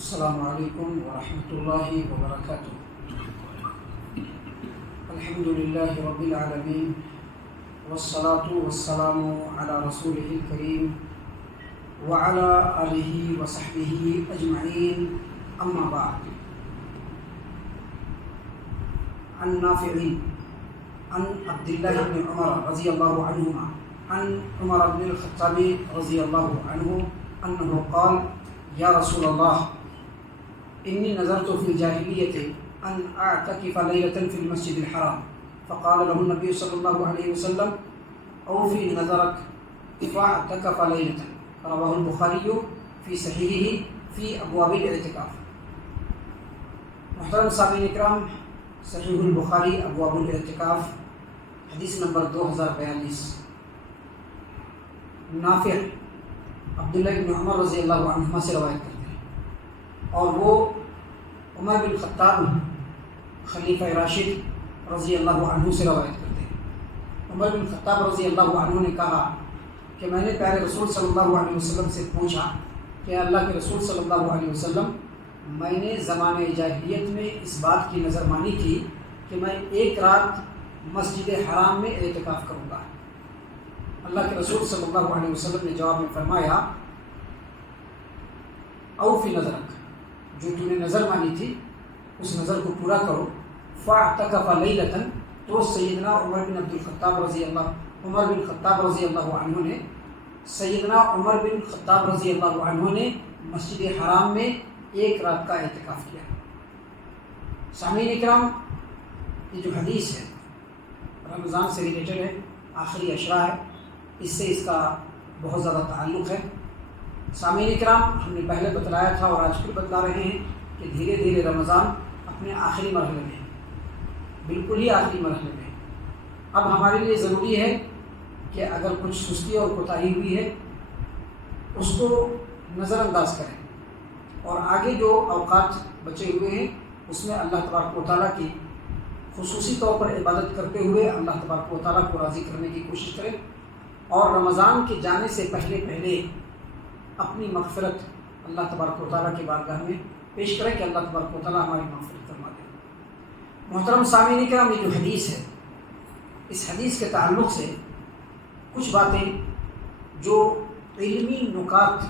السلام علیکم ورحمۃ اللہ وبرکاتہ۔ الحمد للہ رب العالمین والصلاة والسلام علی رسولہ الکریم وعلی آلہ وصحبہ اجمعین، اما بعد۔ عن نافع عن عبد اللہ بن عمر رضی اللہ عنہما عن عمر بن الخطاب رضی اللہ عنہ انہ قال یا رسول اللہ انی نظرت فی الجاہلیۃ ان اعتکف لیلۃ فی المسجد الحرام فقال له النبی صلی اللہ علیہ وسلم اوفی نظرک فاعتکف لیلۃ، رواہ البخاری فی صحیحہ فی ابواب الاعتکاف۔ محترم سامعین اکرام، صحیح البخاری ابواب الاعتکاف حدیث نمبر 2042۔ نافع عبداللہ بن عمر رضی اللہ عنہما سے روایت کرتے ہیں، اور وہ عمر بن خطاب خلیفہ راشد رضی اللہ عنہ سے روایت کرتے ہیں۔ عمر بن خطاب رضی اللہ عنہ نے کہا کہ میں نے پیارے رسول صلی اللہ علیہ وسلم سے پوچھا کہ اللہ کے رسول صلی اللہ علیہ وسلم، میں نے زمانہ جاہلیت میں اس بات کی نظر مانی تھی کہ میں ایک رات مسجد حرام میں اعتکاف کروں گا۔ اللہ کے رسول صلی اللہ علیہ وسلم نے جواب میں فرمایا اوفی نظرک، جو تو نے نظر مانی تھی اس نظر کو پورا کرو۔ فاعتکف لیلۃ، تو سیدنا عمر بن خطاب رضی اللہ عنہ نے مسجد حرام میں ایک رات کا اعتکاف کیا۔ سامعین اکرام، یہ جو حدیث ہے رمضان سے ریلیٹڈ ہے، آخری عشرہ ہے، اس سے اس کا بہت زیادہ تعلق ہے۔ سامعین اکرام، ہم نے پہلے بتلایا تھا اور آج پھر بتلا رہے ہیں کہ دھیرے دھیرے رمضان اپنے آخری مرحلے میں ہے، بالکل ہی آخری مرحلے میں ہے۔ اب ہمارے لیے ضروری ہے کہ اگر کچھ سستی اور کوتاہی ہوئی ہے اس کو نظر انداز کریں، اور آگے جو اوقات بچے ہوئے ہیں اس میں اللہ تبارک و تعالیٰ کی خصوصی طور پر عبادت کرتے ہوئے اللہ تبارک و تعالیٰ کو راضی کرنے کی کوشش کریں، اور رمضان کے جانے سے پہلے اپنی مغفرت اللہ تبارک و تعالیٰ کی بارگاہ میں پیش کریں کہ اللہ تبارک و تعالیٰ ہماری مغفرت فرما دے۔ محترم سامعین کرام، یہ جو حدیث ہے، اس حدیث کے تعلق سے کچھ باتیں جو علمی نکات،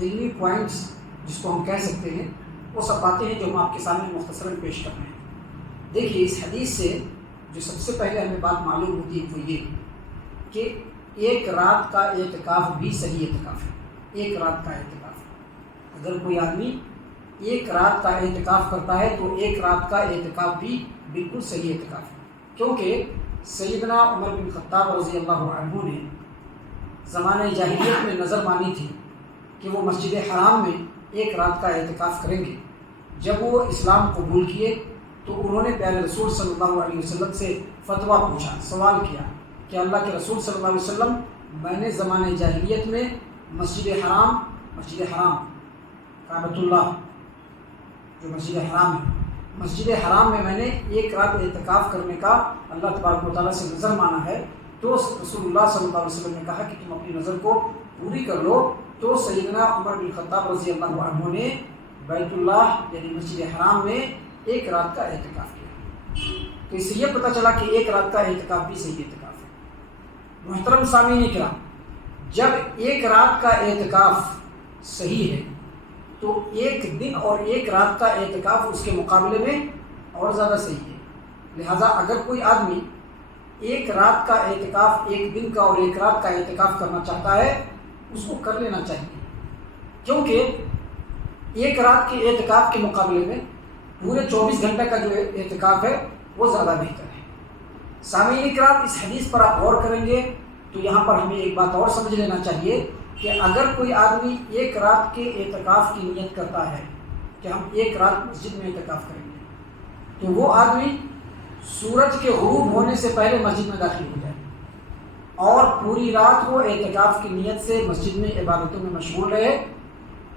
علمی پوائنٹس جس کو ہم کہہ سکتے ہیں، وہ سب باتیں ہیں جو ہم آپ کے سامنے مختصراً پیش کر رہے ہیں۔ دیکھیے، اس حدیث سے جو سب سے پہلے ہمیں بات معلوم ہوتی ہے وہ یہ کہ ایک رات کا اعتکاف بھی صحیح اعتکاف ہے۔ ایک رات کا اعتکاف، اگر کوئی آدمی ایک رات کا اعتکاف کرتا ہے تو ایک رات کا اعتکاف بھی بالکل صحیح اعتکاف ہے، کیونکہ سیدنا عمر بن خطاب رضی اللہ عنہ نے زمانہ جاہلیت میں نظر مانی تھی کہ وہ مسجد حرام میں ایک رات کا اعتکاف کریں گے۔ جب وہ اسلام قبول کیے تو انہوں نے پیارے رسول صلی اللہ علیہ وسلم سے فتویٰ پوچھا، سوال کیا کہ اللہ کے رسول صلی اللہ علیہ وسلم، میں نے زمانہ جاہلیت میں مسجد حرام کعبۃ اللہ جو مسجد حرام ہے، مسجد حرام میں نے ایک رات اعتکاف کرنے کا اللہ تبارک و تعالیٰ سے نظر مانا ہے۔ تو رسول اللہ صلی اللہ علیہ وسلم نے کہا کہ تم اپنی نظر کو پوری کر لو۔ تو سیدنا عمر بن خطاب رضی اللہ عنہ نے بیت اللہ یعنی مسجد حرام میں ایک رات کا اعتکاف کیا۔ تو اس سے یہ پتہ چلا کہ ایک رات کا اعتکاف بھی صحیح اعتکاف ہے۔ محترم سامعین کرام، جب ایک رات کا اعتکاف صحیح ہے تو ایک دن اور ایک رات کا اعتکاف اس کے مقابلے میں اور زیادہ صحیح ہے۔ لہٰذا اگر کوئی آدمی ایک رات کا اعتکاف، ایک دن کا اور ایک رات کا اعتکاف کرنا چاہتا ہے، اس کو کر لینا چاہیے، کیونکہ ایک رات کے اعتکاف کے مقابلے میں پورے 24 گھنٹے کا جو اعتکاف ہے وہ زیادہ بہتر ہے۔ سامعین اکرام، اس حدیث پر آپ غور کریں گے تو یہاں پر ہمیں ایک بات اور سمجھ لینا چاہیے کہ اگر کوئی آدمی ایک رات کے اعتکاف کی نیت کرتا ہے کہ ہم ایک رات مسجد میں اعتکاف کریں گے، تو وہ آدمی سورج کے غروب ہونے سے پہلے مسجد میں داخل ہو جائے اور پوری رات وہ اعتکاف کی نیت سے مسجد میں عبادتوں میں مشغول رہے،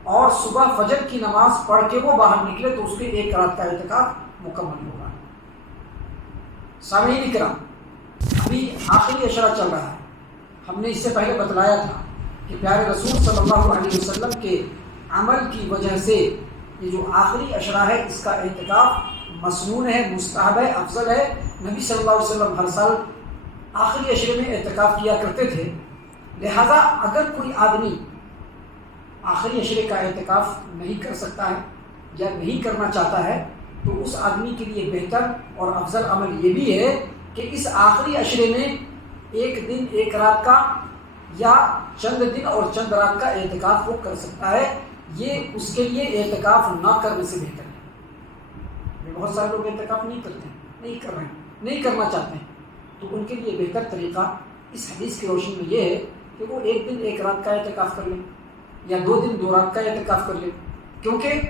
اور صبح فجر کی نماز پڑھ کے وہ باہر نکلے تو اس کے ایک رات کا اعتکاف مکمل ہوگا۔ سامعین کرام، ابھی آخری عشرہ چل رہا ہے، ہم نے اس سے پہلے بتلایا تھا کہ پیارے رسول صلی اللہ علیہ وسلم کے عمل کی وجہ سے یہ جو آخری عشرہ ہے اس کا اعتکاف مسنون ہے، مستحب ہے، افضل ہے۔ نبی صلی اللہ علیہ وسلم ہر سال آخری عشرے میں اعتکاف کیا کرتے تھے، لہذا اگر کوئی آدمی آخری عشرے کا اعتکاف نہیں کر سکتا ہے یا نہیں کرنا چاہتا ہے تو اس آدمی کے لیے بہتر اور افضل عمل یہ بھی ہے کہ اس آخری عشرے میں ایک دن ایک رات کا یا چند دن اور چند رات کا اعتکاف وہ کر سکتا ہے۔ یہ اس کے لیے اعتکاف نہ کرنے سے بہتر ہے۔ بہت سارے لوگ اعتکاف نہیں کرتے ہیں، نہیں کر رہے ہیں، نہیں کرنا چاہتے ہیں، تو ان کے لیے بہتر طریقہ اس حدیث کی روشنی میں یہ ہے کہ وہ ایک دن ایک رات کا اعتکاف کر لیں یا 2 دن 2 رات کا اعتکاف کر لیں، کیونکہ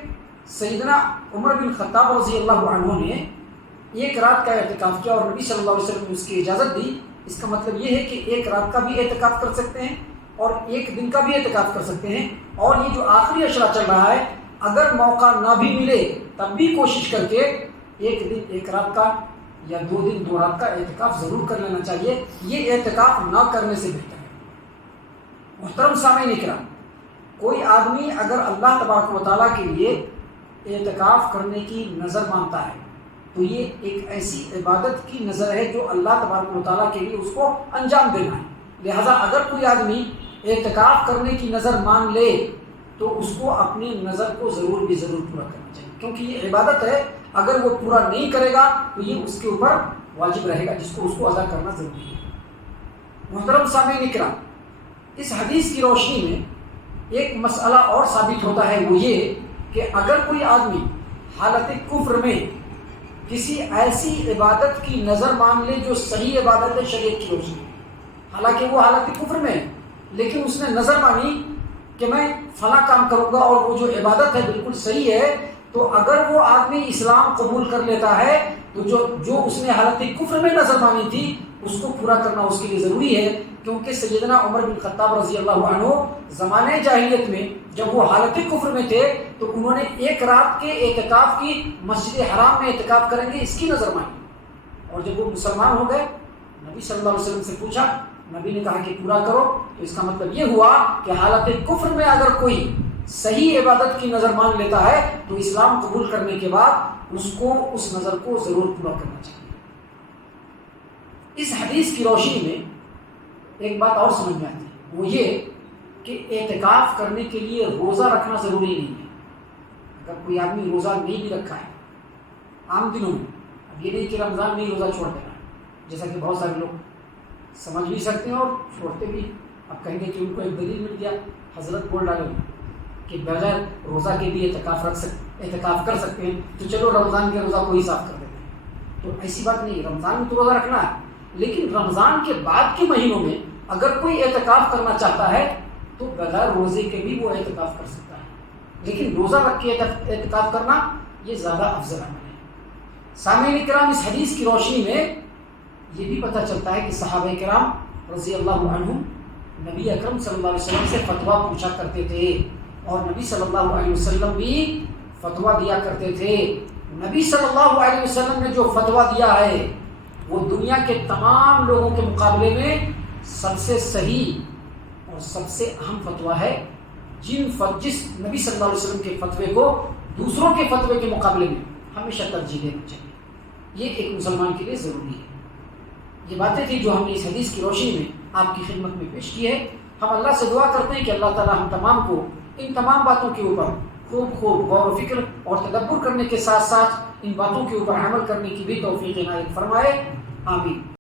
سیدنا عمر بن خطاب رضی اللہ عنہ نے ایک رات کا اعتکاف کیا اور نبی صلی اللہ علیہ وسلم نے اس کی اجازت دی۔ اس کا مطلب یہ ہے کہ ایک رات کا بھی اعتکاف کر سکتے ہیں اور ایک دن کا بھی اعتکاف کر سکتے ہیں۔ اور یہ جو آخری عشرہ چل رہا ہے، اگر موقع نہ بھی ملے تب بھی کوشش کر کے ایک دن ایک رات کا یا 2 دن 2 رات کا اعتکاف ضرور کر لینا چاہیے۔ یہ اعتکاف نہ کرنے سے بہتر ہے۔ محترم سامعین اکرام، کوئی آدمی اگر اللہ تبارک و تعالیٰ کے لیے اعتکاف کرنے کی نظر مانتا ہے تو یہ ایک ایسی عبادت کی نظر ہے جو اللہ تبارک و تعالیٰ کے لیے اس کو انجام دینا ہے۔ لہذا اگر کوئی آدمی اعتکاف کرنے کی نظر مان لے تو اس کو اپنی نظر کو ضرور پورا کرنا چاہیے، کیونکہ یہ عبادت ہے۔ اگر وہ پورا نہیں کرے گا تو یہ اس کے اوپر واجب رہے گا، جس کو اس کو ادا کرنا ضروری ہے۔ محترم سامعین اکرام، اس حدیث کی روشنی میں ایک مسئلہ اور ثابت ہوتا ہے، وہ یہ کہ اگر کوئی آدمی حالت کفر میں کسی ایسی عبادت کی نظر مان لے جو صحیح عبادت ہے شریعت کی روشنی میں، حالانکہ وہ حالت کفر میں ہے لیکن اس نے نظر مانی کہ میں فلاں کام کروں گا اور وہ جو عبادت ہے بالکل صحیح ہے، تو اگر وہ آدمی اسلام قبول کر لیتا ہے تو جو اس نے حالت کفر میں نظر مانی تھی اس کو پورا کرنا اس کے لیے ضروری ہے، کیونکہ سیدنا عمر بن خطاب رضی اللہ عنہ زمانے جاہلیت میں جب وہ حالت کفر میں تھے تو انہوں نے ایک رات کے اعتکاف کی مسجد حرام میں اعتکاف کریں گے اس کی نظر مانی، اور جب وہ مسلمان ہو گئے نبی صلی اللہ علیہ وسلم سے پوچھا، نبی نے کہا کہ پورا کرو، تو اس کا مطلب یہ ہوا کہ حالت کفر میں اگر کوئی صحیح عبادت کی نظر مان لیتا ہے تو اسلام قبول کرنے کے بعد اس کو اس نظر کو ضرور پورا کرنا چاہیے۔ اس حدیث کی روشنی میں ایک بات اور سمجھ میں آتی ہے، وہ یہ کہ اعتکاف کرنے کے لیے روزہ رکھنا ضروری نہیں ہے۔ اگر کوئی آدمی روزہ نہیں بھی رکھا ہے عام دنوں میں، اب یہ نہیں کہ رمضان میں ہی روزہ چھوڑ دینا ہے، جیسا کہ بہت سارے لوگ سمجھ بھی سکتے ہیں اور چھوڑتے بھی۔ اب کہیں گے کہ ان کو ایک دلیل مل گیا، حضرت بول ڈالے کہ بغیر روزہ کے بھی اعتکاف کر سکتے ہیں، تو چلو رمضان کے روزہ کو ہی صاف کر دیتے ہیں۔ تو ایسی بات نہیں، رمضان میں تو روزہ رکھنا ہے، لیکن رمضان کے بعد کے مہینوں میں اگر کوئی اعتکاف کرنا چاہتا ہے تو بغیر روزے کے بھی وہ اعتکاف کر سکتا ہے، لیکن روزہ رکھ کے اعتکاف کرنا یہ زیادہ افضل عمل ہے۔ سامعین اکرام، اس حدیث کی روشنی میں یہ بھی پتہ چلتا ہے کہ صحابہ کرام رضی اللہ عنہم نبی اکرم صلی اللہ علیہ وسلم سے فتویٰ پوچھا کرتے تھے اور نبی صلی اللہ علیہ وسلم بھی فتویٰ دیا کرتے تھے۔ نبی صلی اللہ علیہ وسلم نے جو فتویٰ دیا ہے وہ دنیا کے تمام لوگوں کے مقابلے میں سب سے صحیح اور سب سے اہم فتویٰ ہے۔ جس نبی صلی اللہ علیہ وسلم کے فتوے کو دوسروں کے فتوے کے مقابلے میں ہمیشہ ترجیح دینا چاہیے، یہ ایک مسلمان کے لیے ضروری ہے۔ یہ باتیں تھیں جو ہم نے اس حدیث کی روشنی میں آپ کی خدمت میں پیش کی ہے۔ ہم اللہ سے دعا کرتے ہیں کہ اللہ تعالی ہم تمام کو ان تمام باتوں کے اوپر خوب غور و فکر اور تدبر کرنے کے ساتھ ساتھ ان باتوں کے اوپر عمل کرنے کی بھی توفیق عنایت فرمائے، آمین۔